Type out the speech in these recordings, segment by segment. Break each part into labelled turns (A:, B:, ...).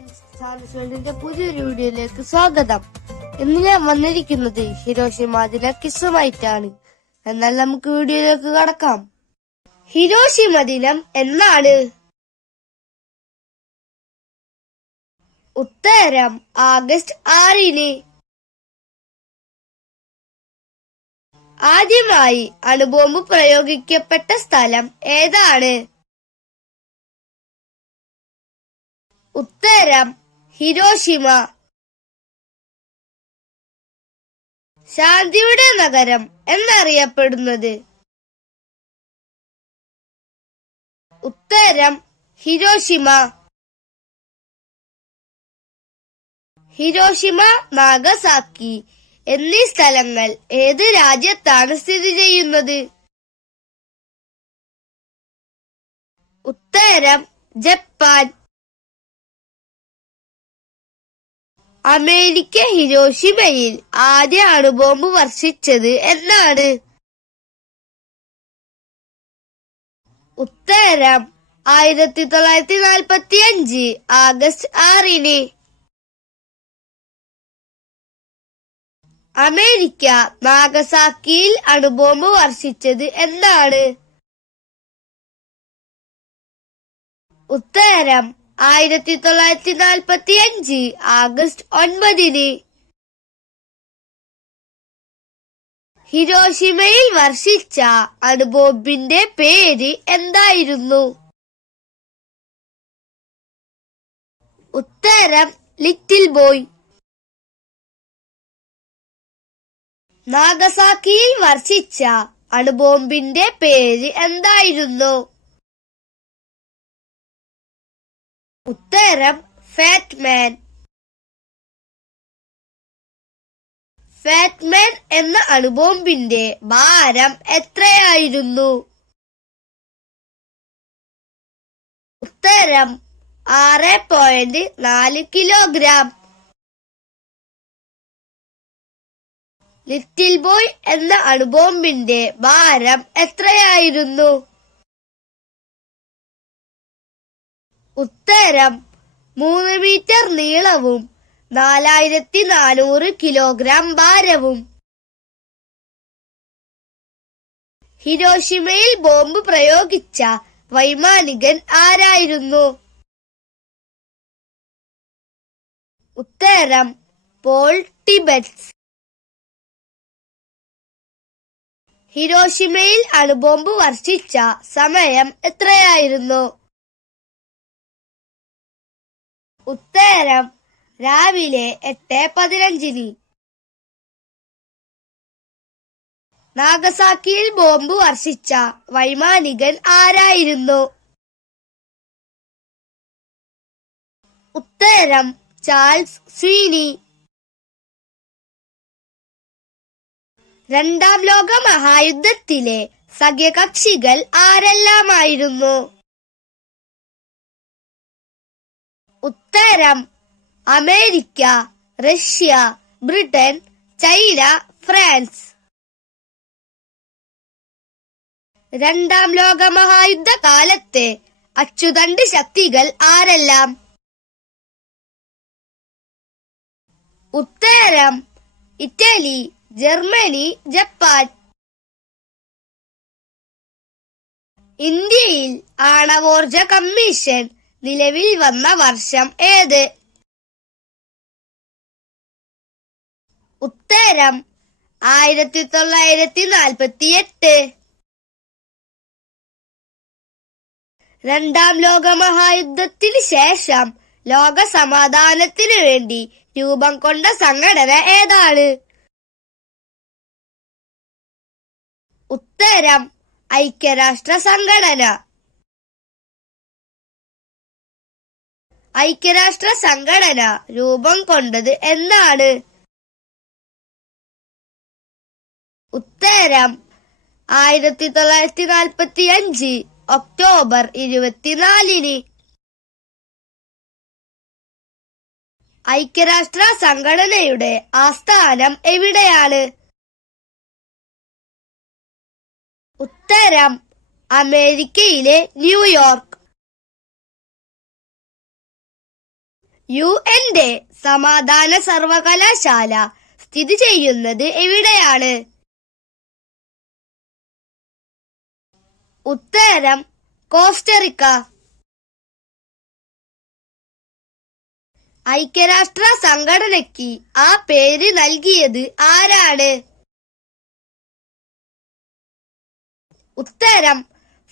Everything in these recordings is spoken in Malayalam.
A: വേൾഡിന്റെ പുതിയൊരു വീഡിയോയിലേക്ക് സ്വാഗതം. ഇന്ന് ഞാൻ വന്നിരിക്കുന്നത് ഹിരോഷിമ ദിന കിസുമായിട്ടാണ് എന്നാൽ നമുക്ക് വീഡിയോയിലേക്ക് കടക്കാം. ഹിരോഷിമ ദിനം എന്നാണ്? ഉത്തരം ആഗസ്റ്റ് ആറിന്. ആദ്യമായി അണുബോംബ് പ്രയോഗിക്കപ്പെട്ട സ്ഥലം ഏതാണ്? ഉത്തരം ഹിരോഷിമ. ശാന്തിയുടെ നഗരം എന്നറിയപ്പെടുന്നത്. ഉത്തരം ഹിരോഷിമ. ഹിരോഷിമ നാഗസാക്കി എന്നീ സ്ഥലങ്ങൾ ഏത് രാജ്യത്താണ് സ്ഥിതി ചെയ്യുന്നത്? ഉത്തരം ജപ്പാൻ. അമേരിക്ക ഹിരോഷിമയിൽ ആദ്യ അണുബോംബ് വർഷിച്ചത് എന്നാണ്. ഉത്തരം ആയിരത്തി തൊള്ളായിരത്തി നാൽപ്പത്തി അഞ്ച് ആഗസ്റ്റ് ആറിന്. അമേരിക്ക നാഗസാക്കിയിൽ അണുബോംബ് വർഷിച്ചത് എന്നാണ്. ഉത്തരം ആയിരത്തി തൊള്ളായിരത്തി നാൽപ്പത്തി അഞ്ച് ആഗസ്റ്റ് ഒൻപതിന് ഹിരോഷിമയിൽ വർഷിച്ച അണുബോംബിന്റെ പേര് എന്തായിരുന്നു? ഉത്തരം ലിറ്റിൽ ബോയ്. നാഗസാക്കിയിൽ വർഷിച്ച അണുബോംബിന്റെ പേര് എന്തായിരുന്നു? ഉത്തരം ഫാറ്റ്മാൻ ഫാറ്റ്മാൻ എന്ന അണുബോംബിന്റെ ഭാരം എത്രയായിരുന്നു? ഉത്തരം ആറ് പോയിന്റ് നാല് കിലോഗ്രാം ലിറ്റിൽ ബോയ് എന്ന അണുബോംബിന്റെ ഭാരം എത്രയായിരുന്നു? ഉത്തരം മൂന്ന് മീറ്റർ നീളവും നാലായിരത്തി നാനൂറ് കിലോഗ്രാം ഭാരവും. ഹിരോഷിമയിൽ ബോംബ് പ്രയോഗിച്ച വൈമാനികൻ ആരായിരുന്നു? ഉത്തരം പോൾ ടിബറ്റ്സ്. ഹിരോഷിമയിൽ അണുബോംബ് വർഷിച്ച സമയം എത്രയായിരുന്നു? ഉത്തരം രാവിലെ എട്ട് പതിനഞ്ചിന്. നാഗസാക്കിയിൽ ബോംബ് വർഷിച്ച വൈമാനികൻ ആരായിരുന്നു? ഉത്തരം ചാൾസ് സ്വീനി. രണ്ടാം ലോക മഹായുദ്ധത്തിലെ സഖ്യകക്ഷികൾ ആരെല്ലാമായിരുന്നു? ഉത്തരം America Russia Britain China France. രണ്ടാം ലോക മഹായുദ്ധ കാലത്തെ അച്ചുതണ്ട് ശക്തികൾ ആരെല്ലാം? ഉത്തരം ഇറ്റലി ജർമ്മനി ജപ്പാൻ. ഇന്ത്യയിൽ ആണവോർജ കമ്മീഷൻ നിലവിൽ വന്ന വർഷം ഏത്? ഉത്തരം ആയിരത്തി തൊള്ളായിരത്തി നാൽപ്പത്തി എട്ട് രണ്ടാം ലോക മഹായുദ്ധത്തിന് ശേഷം ലോക സമാധാനത്തിനു വേണ്ടി രൂപം കൊണ്ട സംഘടന ഏതാണ്? ഉത്തരം ഐക്യരാഷ്ട്ര സംഘടന. ഐക്യരാഷ്ട്ര സംഘടന രൂപം കൊണ്ടത് എന്നാണ്. ഉത്തരം ആയിരത്തി തൊള്ളായിരത്തി നാൽപ്പത്തി അഞ്ച് ഒക്ടോബർ ഇരുപത്തിനാലിന്. ഐക്യരാഷ്ട്ര സംഘടനയുടെ ആസ്ഥാനം എവിടെയാണ്? ഉത്തരം അമേരിക്കയിലെ ന്യൂയോർക്ക്. യു എന്റെ സമാധാന സർവകലാശാല. സ്ഥിതി ചെയ്യുന്നത് എവിടെയാണ്? ഉത്തരം കോസ്റ്ററിക്ക. ഐക്യരാഷ്ട്ര സംഘടനയ്ക്ക് ആ പേര് നൽകിയത് ആരാണ്? ഉത്തരം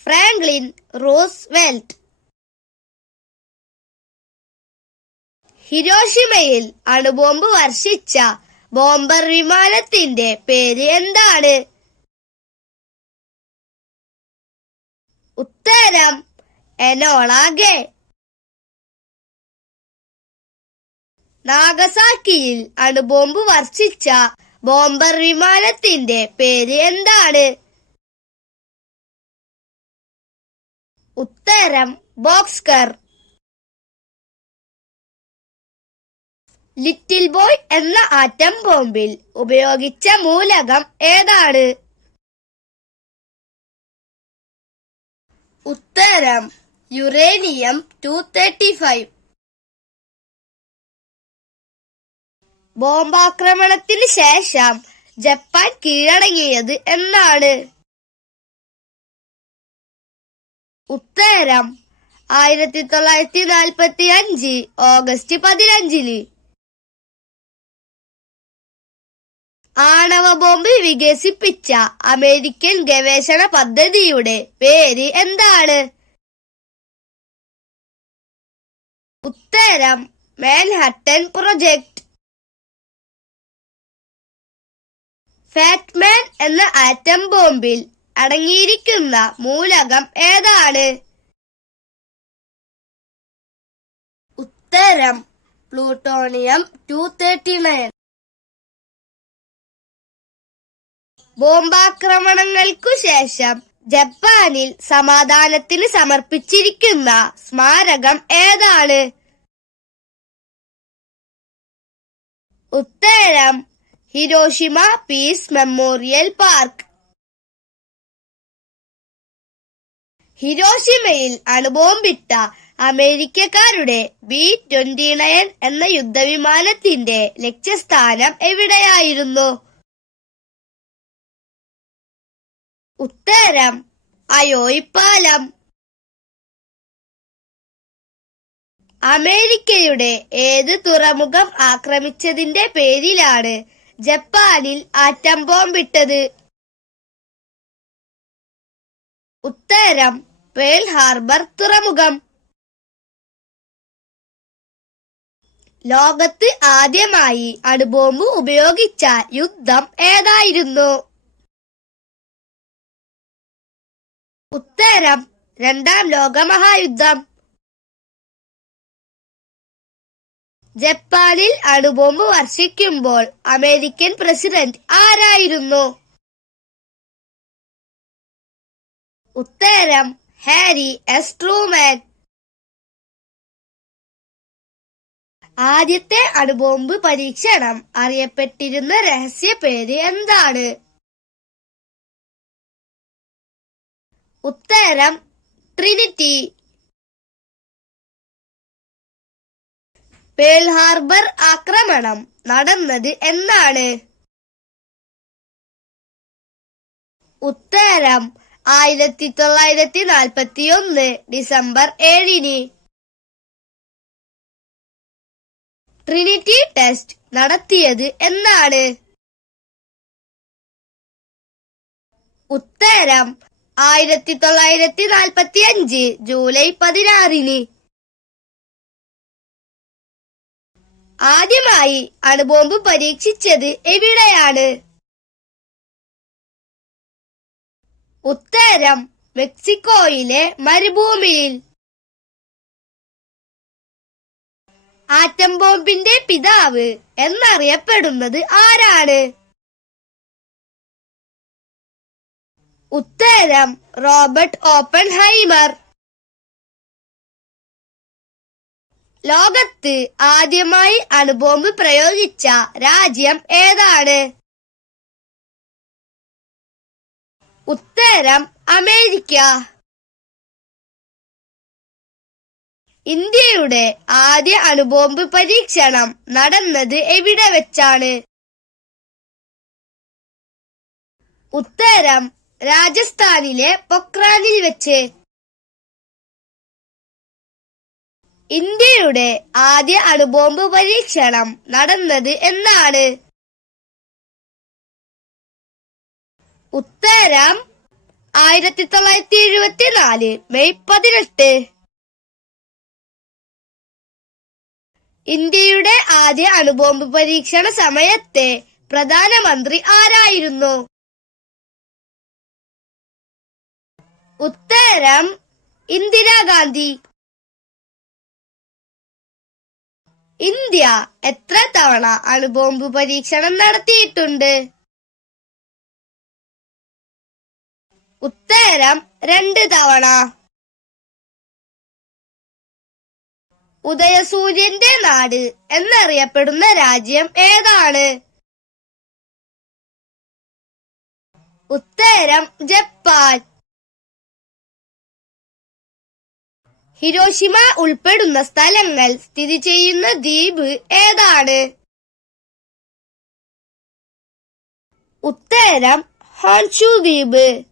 A: ഫ്രാങ്ക്ലിൻ റോസ്വെൽറ്റ്. ഹിരോഷിമയിൽ അണുബോംബ് വർഷിച്ച ബോംബർ വിമാനത്തിന്റെ പേര് എന്താണ്? ഉത്തരം എനോളാഗെ. നാഗസാക്കിയിൽ അണുബോംബ് വർഷിച്ച ബോംബർ വിമാനത്തിന്റെ പേര് എന്താണ്? ഉത്തരം ബോക്സ്കർ. ലിറ്റിൽ ബോയ് എന്ന ആറ്റം ബോംബിൽ ഉപയോഗിച്ച മൂലകം ഏതാണ്? ഉത്തരം യുറേനിയം ടു തേർട്ടി ഫൈവ് ബോംബാക്രമണത്തിന് ശേഷം ജപ്പാൻ കീഴടങ്ങിയത് എന്നാണ്. ഉത്തരം ആയിരത്തി തൊള്ളായിരത്തി നാൽപ്പത്തി അഞ്ച് ഓഗസ്റ്റ് പതിനഞ്ചിൽ ആണവ ബോംബ് വികസിപ്പിച്ച അമേരിക്കൻ ഗവേഷണ പദ്ധതിയുടെ പേര് എന്താണ്? ഉത്തരം മാൻഹട്ടൻ പ്രൊജക്ട്. ഫാറ്റ്മാൻ എന്ന ആറ്റം ബോംബിൽ അടങ്ങിയിരിക്കുന്ന മൂലകം ഏതാണ്? ഉത്തരം പ്ലൂട്ടോണിയം ടു തേർട്ടി നയൻ. ബോംബാക്രമണങ്ങൾക്കു ശേഷം ജപ്പാനിൽ സമാധാനത്തിന് സമർപ്പിച്ചിരിക്കുന്ന സ്മാരകം ഏതാണ്? ഉത്തരം ഹിരോഷിമ പീസ് മെമ്മോറിയൽ പാർക്ക്. ഹിരോഷിമയിൽ അണുബോംബിട്ട അമേരിക്കക്കാരുടെ ബി ട്വന്റി നയൻ എന്ന യുദ്ധവിമാനത്തിന്റെ ലക്ഷ്യസ്ഥാനം എവിടെയായിരുന്നു? ഉത്തരം അയോയിപ്പാലം. അമേരിക്കയുടെ ഏത് തുറമുഖം ആക്രമിച്ചതിന്റെ പേരിലാണ് ജപ്പാനിൽ ആറ്റം ബോംബിട്ടത് ഉത്തരം പേൾ ഹാർബർ തുറമുഖം. ലോകത്ത് ആദ്യമായി അണുബോംബ് ഉപയോഗിച്ച യുദ്ധം ഏതായിരുന്നു? ഉത്തരം രണ്ടാം ലോകമഹായുദ്ധം. ജപ്പാനിൽ അണുബോംബ് വർഷിക്കുമ്പോൾ അമേരിക്കൻ പ്രസിഡന്റ് ആരായിരുന്നു? ഉത്തരം ഹാരി എസ്. ട്രൂമാൻ. ആദ്യത്തെ അണുബോംബ് പരീക്ഷണം അറിയപ്പെട്ടിരുന്ന രഹസ്യ പേര് എന്താണ്? ഉത്തരം ട്രിനിറ്റി പേൾ ഹാർബർ ആക്രമണം നടന്നത് എന്നാണ്. ഉത്തരം ആയിരത്തി തൊള്ളായിരത്തി നാൽപ്പത്തി ഒന്ന് ഡിസംബർ ഏഴിന്. ട്രിനിറ്റി ടെസ്റ്റ് നടത്തിയത് എന്നാണ്. ഉത്തരം ആയിരത്തി തൊള്ളായിരത്തി നാൽപ്പത്തി അഞ്ച് ജൂലൈ പതിനാറിന്. ആദ്യമായി അണുബോംബ് പരീക്ഷിച്ചത് എവിടെയാണ്? ഉത്തരം മെക്സിക്കോയിലെ മരുഭൂമിയിൽ. ആറ്റം ബോംബിന്റെ പിതാവ് എന്നറിയപ്പെടുന്നത് ആരാണ്? ഉത്തരം റോബർട്ട് ഓപ്പൺ ഹൈമർ ലോകത്ത് ആദ്യമായി അണുബോംബ് പ്രയോഗിച്ച രാജ്യം ഏതാണ്? ഉത്തരം അമേരിക്ക. ഇന്ത്യയുടെ ആദ്യ അണുബോംബ് പരീക്ഷണം നടന്നത് എവിടെ വെച്ചാണ്? ഉത്തരം രാജസ്ഥാനിലെ പൊക്രാനിൽ വെച്ച് ഇന്ത്യയുടെ ആദ്യ അണുബോംബ് പരീക്ഷണം നടന്നത് എന്നാണ്. ഉത്തരം ആയിരത്തി തൊള്ളായിരത്തി എഴുപത്തിനാല് മെയ് പതിനെട്ട്. ഇന്ത്യയുടെ ആദ്യ അണുബോംബ് പരീക്ഷണ സമയത്തെ പ്രധാനമന്ത്രി ആരായിരുന്നു? ഉത്തരം ഇന്ദിരാഗാന്ധി. ഇന്ത്യ എത്ര തവണ അണുബോംബ് പരീക്ഷണം നടത്തിയിട്ടുണ്ട്? ഉത്തരം രണ്ട് തവണ. ഉദയസൂര്യന്റെ നാട് എന്നറിയപ്പെടുന്ന രാജ്യം ഏതാണ്? ഉത്തരം ജപ്പാൻ. ഹിരോഷിമ ഉൾപ്പെടുന്ന സ്ഥലങ്ങൾ സ്ഥിതി ചെയ്യുന്ന ദ്വീപ് ഏതാണ്? ഉത്തരം ഹോൺഷു ദ്വീപ്.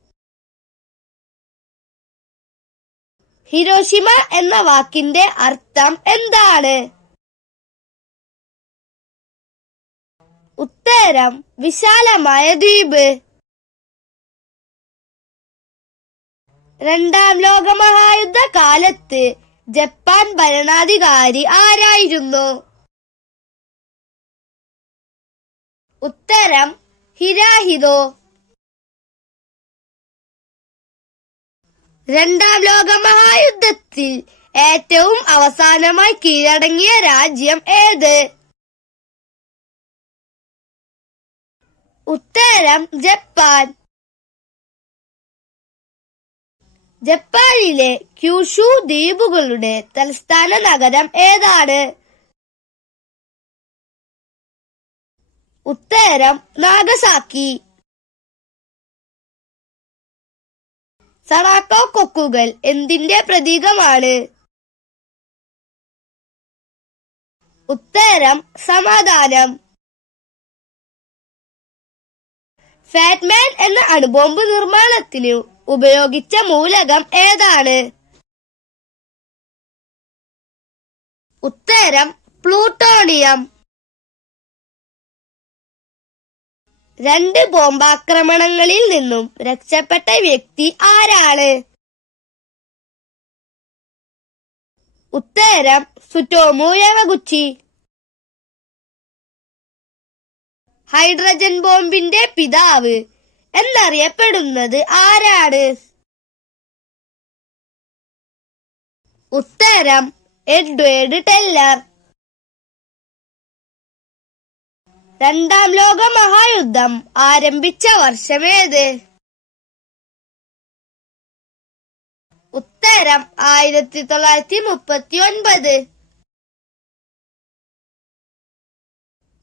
A: ഹിരോഷിമ എന്ന വാക്കിന്റെ അർത്ഥം എന്താണ്? ഉത്തരം വിശാലമായ ദ്വീപ്. രണ്ടാം ലോക മഹായുദ്ധ കാലത്ത് ജപ്പാൻ ഭരണാധികാരി ആരായിരുന്നു? ഉത്തരം ഹിരാഹിതോ രണ്ടാം ലോക മഹായുദ്ധത്തിൽ ഏറ്റവും അവസാനമായി കീഴടങ്ങിയ രാജ്യം ഏത്? ഉത്തരം ജപ്പാൻ. ജപ്പാനിലെ ക്യൂഷു ദ്വീപുകളുടെ തലസ്ഥാന നഗരം ഏതാണ്? ഉത്തരം നാഗസാക്കി. സറാക്കോ കൊക്കുകൾ എന്തിന്റെ പ്രതീകമാണ്? ഉത്തരം സമാധാനം. ഫാറ്റ്മാൻ എന്ന അണുബോംബ് നിർമ്മാണത്തിന് ഉപയോഗിച്ച മൂലകം ഏതാണ്? ഉത്തരം പ്ലൂട്ടോണിയം. രണ്ട് ബോംബാക്രമണങ്ങളിൽ നിന്നും രക്ഷപ്പെട്ട വ്യക്തി ആരാണ്? ഉത്തരം സുറ്റോമു യമഗുച്ചി ഹൈഡ്രജൻ ബോംബിന്റെ പിതാവ് എന്നറിയപ്പെടുന്നത് ആരാണ്? ഉത്തരം എഡ്വേർഡ് ടെല്ലർ. രണ്ടാം ലോക മഹായുദ്ധം ആരംഭിച്ച വർഷമേത്? ഉത്തരം ആയിരത്തി തൊള്ളായിരത്തി മുപ്പത്തി ഒൻപത്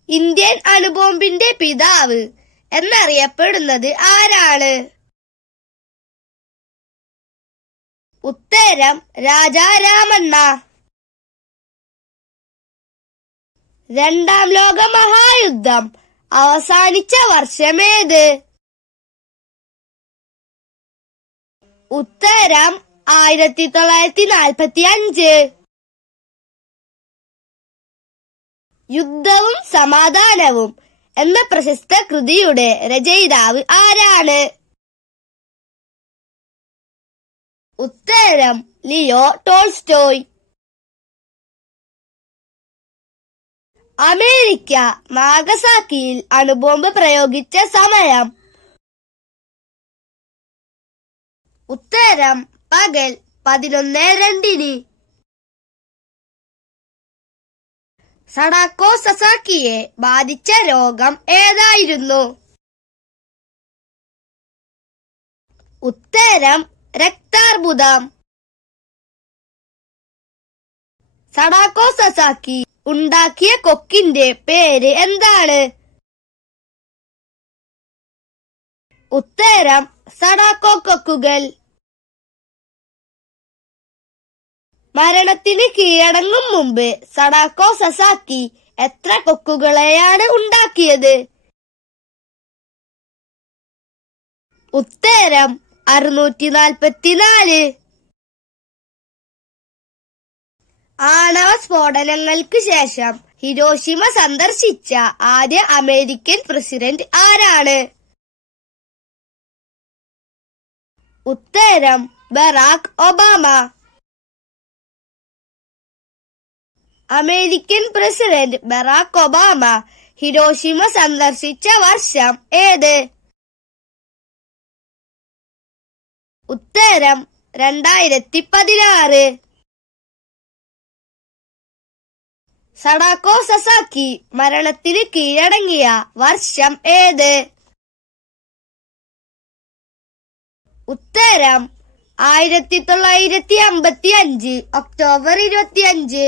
A: ഇന്ത്യൻ അണുബോംബിന്റെ പിതാവ് എന്നറിയപ്പെടുന്നത് ആരാണ്? ഉത്തരം രാജാരാമണ്ണ. രണ്ടാം ലോക മഹായുദ്ധം. അവസാനിച്ച വർഷമേത്? ഉത്തരം ആയിരത്തി തൊള്ളായിരത്തി നാൽപ്പത്തി അഞ്ച് യുദ്ധവും സമാധാനവും. എന്ന പ്രശസ്ത കൃതിയുടെ രചയിതാവ് ആരാണ്? ഉത്തരം ലിയോ ടോൾസ്റ്റോയ്. അമേരിക്ക നാഗസാക്കിയിൽ അണുബോംബ് പ്രയോഗിച്ച സമയം. ഉത്തരം പകൽ പതിനൊന്ന് രണ്ടിന്. സഡാക്കോ സസാക്കിയെ ബാധിച്ച രോഗം ഏതായിരുന്നു? ഉത്തരം രക്താർബുദം. സഡാക്കോ സസാക്കി ഉണ്ടാക്കിയ കൊക്കിന്റെ പേര് എന്താണ്? ഉത്തരം സഡാക്കോ കൊക്കുകൾ. മരണത്തിന് കീഴടങ്ങും മുമ്പ് സടാക്കോ സസാക്കി എത്ര കൊക്കുകളെയാണ് ഉണ്ടാക്കിയത്? ഉത്തരം അറുന്നൂറ്റി നാൽപ്പത്തിനാല് ആണവ സ്ഫോടനങ്ങൾക്ക് ശേഷം ഹിരോഷിമ സന്ദർശിച്ച ആദ്യ അമേരിക്കൻ പ്രസിഡന്റ് ആരാണ്? ഉത്തരം Barack Obama. American president Barack Obama Hiroshima സന്ദർശിച്ച വർഷം ഏത്? ഉത്തരം രണ്ടായിരത്തി പതിനാറ് സഡാക്കോ സസാക്കി മരണത്തിന് കീഴടങ്ങിയ വർഷം ഏത്? ഉത്തരം ആയിരത്തി തൊള്ളായിരത്തി അമ്പത്തി അഞ്ച് ഒക്ടോബർ ഇരുപത്തി അഞ്ച്